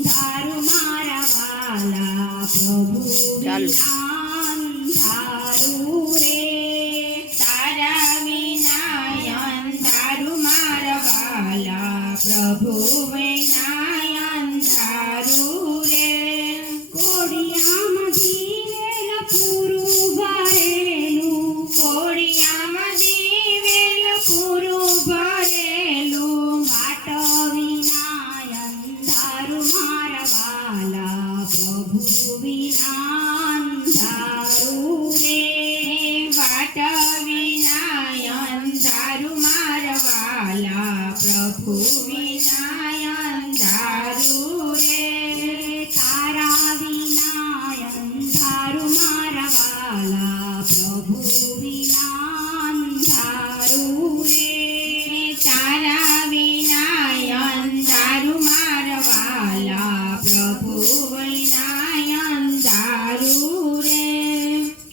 અંધારું મારા વાલા પ્રભુ ચાલો. અંધારું રે તારા વિના અંધારું મારા વાલા પ્રભુ વિના અંધારું રે કોડિયામાં જીવેલ પૂરું ભરેલું કોડિયામાં જીવેલ પૂરું ભરેલું વાટ વિના અંધારું મારા વાલા પ્રભુ વિના અંધારું રે વાટ વિના અંધારું મારા વાલા પ્રભુ વિના અંધારું રે તારા વિના અંધારું મારા વાલા પ્રભુ વિના અંધારું રે તારા વિના અંધારું મારા વાલા પ્રભુ વિના અંધારું રે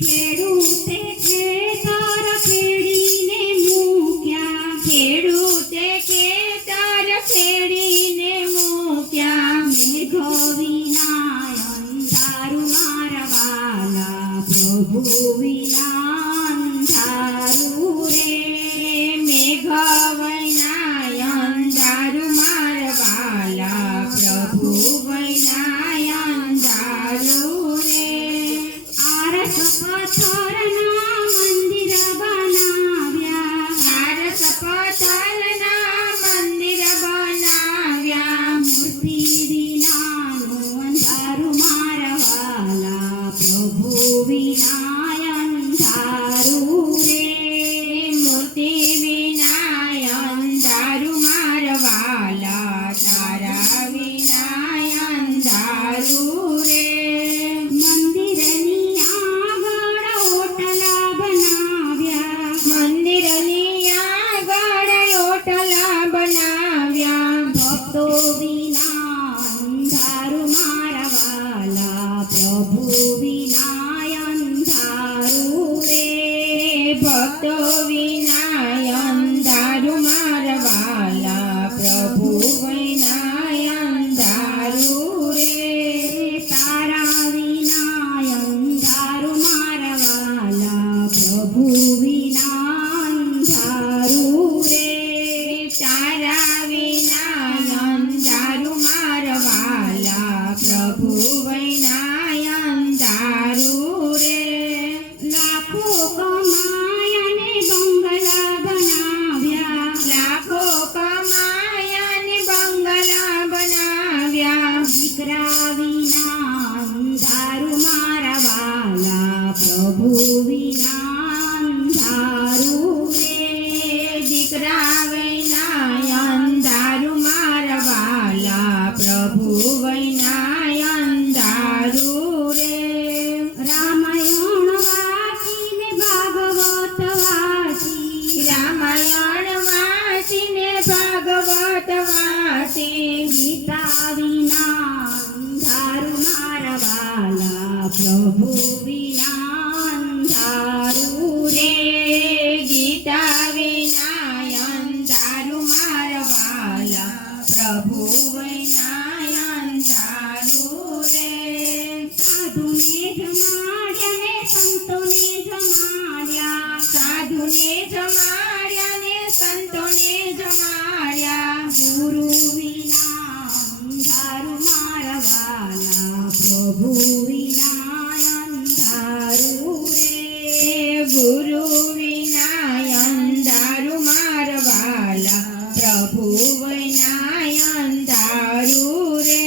ખેડૂતે ખેતર ખેડીને મૂક્યા ખેડૂતે ખેતર ખેડીને મૂક્યા મેઘ વિના અંધારું મારા વાલા પ્રભુ વિના અંધારું રે મેઘ વિના અંધારું મારા વાલા પ્રભુ વિના અંધારું રે આરસ પથ્થરના મંદિર બનાવ્યા આરસ પથ્થરના મંદિર બનાવ્યા મૂર્તિ વિનાનું અંધારું મારા વાલા પ્રભુ વિના અંધારું રે મૂર્તિ વિના અંધારું મારા વાલા તારા વિના અંધારું રે મંદિરની આગળ ઓટલા બનાવ્યા મંદિરની આગળ ઓટલા બનાવ્યા ભક્તો વિના અંધારું મારા વાલા પ્રભુ વિના અંધારું રે ભક્તો વિના અંધારું મારા વાલા પ્રભુ વિના અંધારું રે તારા વિના અંધારું મારા વાલા પ્રભુ વિના અંધારું રે તારા વિના અંધારું મારા વાલા પ્રભુ વિના અંધારું રે લાખો કમાયાને બંગલા બનાવ્યા લાખો કમાયાને બંગલા બનાવ્યા દીકરા વિના અંધારું મારા વાલા પ્રભુ વિના અંધારું રે દીકરા વિના અંધારું મારા વાલા પ્રભુ વિના અંધારું રે રામાયણ વાંચીને ભાગવત વાંચી રામાયણ વાંચીને ભાગવત વાંચી ગીતા વિના અંધારું મારા વાલા પ્રભુ વિના અંધારું રે ગીતા વિના અંધારું મારા વાલા પ્રભુ વિના અંધારું રે સાધુને જમાડ્યા ને સંતોને જમાડ્યા સાધુને જમાડ્યા ને સંતોને જમાડ્યા ગુરુ વિના અંધારું મારા વાલા પ્રભુ વિના અંધારું રે ગુરુ વિના અંધારું મારા વાલા પ્રભુ વિના અંધારું રે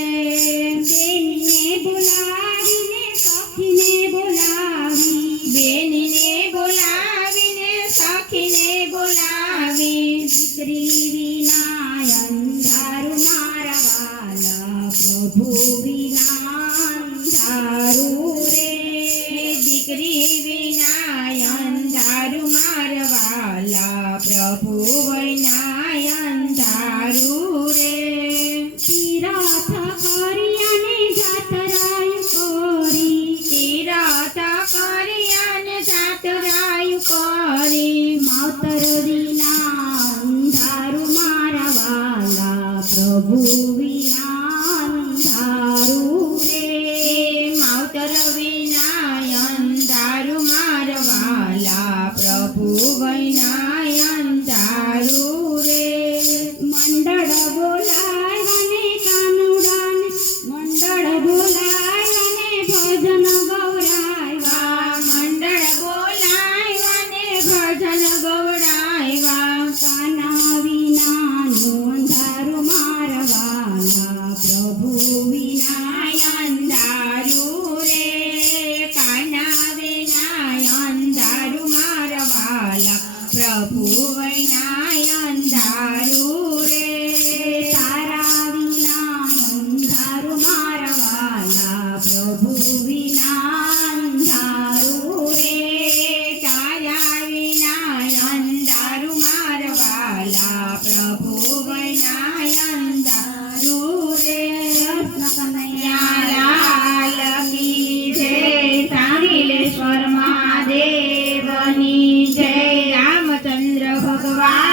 બેનને બોલાવીને સખીને બોલાવી બેનને બોલાવીને સખીને બોલાવી દીકરી વિના અંધારું મારા વાલા પ્રભુ વિના અંધારું રે દીકરી વિના અંધારું મારા વાલા પ્રભુ વિના અંધારું રે તીરથ કર્યાને જાતરાયું કરી તીરથ કર્યાને જાતરાયું કરી માવતર વિના અંધારું મારા વાલા પ્રભુ વિના અંધારું નજર વિનાય અંધારું મારા વાલા પ્રભુ વિનાય અંધારું રે મંડળ બોલાવને કાનુડાને મંડળ બોલાવને ભજન ગૌરાવ્યા મંડળ બોલાવ્યાને ભજન ગૌરાવ્યા કાના વિનાનું અંધારું મારા વાલા પ્રભુ વિનાય અંધારું રે કાના વિનાય અંધારું મારા વાલા પ્રભુ વિનાય અંધારું રે તારા વિનાય અંધારું મારા વાલા પ્રભુ વિના અંધારું રે તારા વિનાય અંધારું મારા વાલા પ્રભુ વિનાય અંધારું રે કૃષ્ણ કનૈયા લાલ કી જય સાંગીલેશ્વર મહાદેવની જય રામચંદ્ર ભગવાન